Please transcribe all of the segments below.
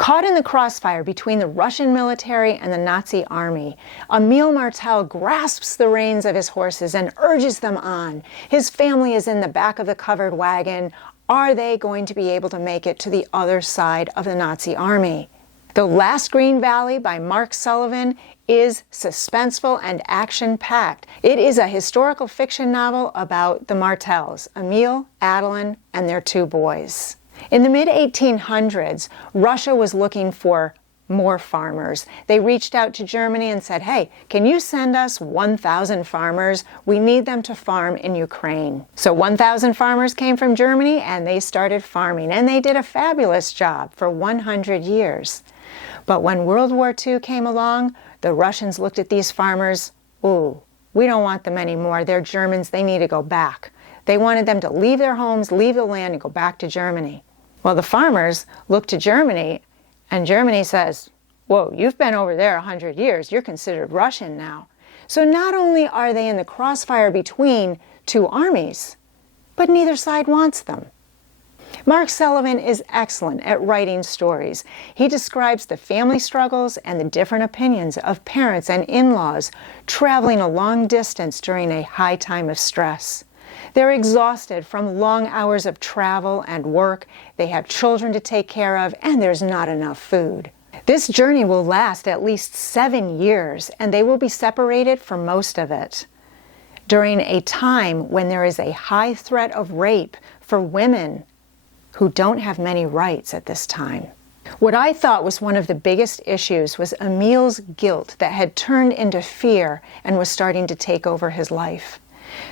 Caught in the crossfire between the Russian military and the Nazi army, Amil Martel grasps the reins of his horses and urges them on. His family is in the back of the covered wagon. Are they going to be able to make it to the other side of the Nazi army? The Last Green Valley by Mark Sullivan is suspenseful and action-packed. It is a historical fiction novel about the Martels, Amil, Adeline, and their two boys. In the mid-1800s, Russia was looking for more farmers. They reached out to Germany and said, hey, can you send us 1,000 farmers? We need them to farm in Ukraine. So 1,000 farmers came from Germany and they started farming, and they did a fabulous job for 100 years. But when World War II came along, the Russians looked at these farmers, ooh, we don't want them anymore. They're Germans, they need to go back. They wanted them to leave their homes, leave the land, and go back to Germany. Well, the farmers look to Germany, and Germany says, whoa, you've been over there 100 years. You're considered Russian now. So not only are they in the crossfire between two armies, but neither side wants them. Mark Sullivan is excellent at writing stories. He describes the family struggles and the different opinions of parents and in-laws traveling a long distance during a high time of stress. They're exhausted from long hours of travel and work. They have children to take care of, and there's not enough food. This journey will last at least 7 years, and they will be separated for most of it. During a time when there is a high threat of rape for women who don't have many rights at this time. What I thought was one of the biggest issues was Amil's guilt that had turned into fear and was starting to take over his life.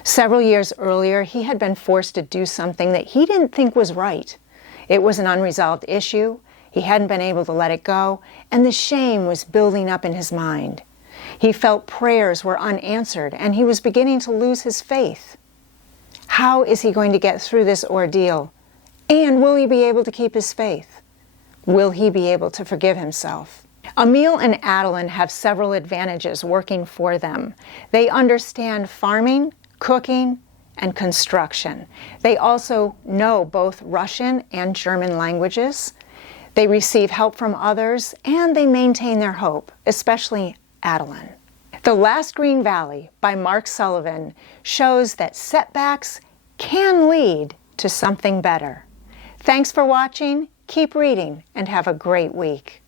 Several years earlier, he had been forced to do something that he didn't think was right. It was an unresolved issue. He hadn't been able to let it go, and the shame was building up in his mind. He felt prayers were unanswered, and he was beginning to lose his faith. How is he going to get through this ordeal? And will he be able to keep his faith? Will he be able to forgive himself? Amil and Adeline have several advantages working for them. They understand farming, cooking, and construction. They also know both Russian and German languages. They receive help from others, and they maintain their hope, especially Adeline. The Last Green Valley by Mark Sullivan shows that setbacks can lead to something better. Thanks for watching, keep reading, and have a great week.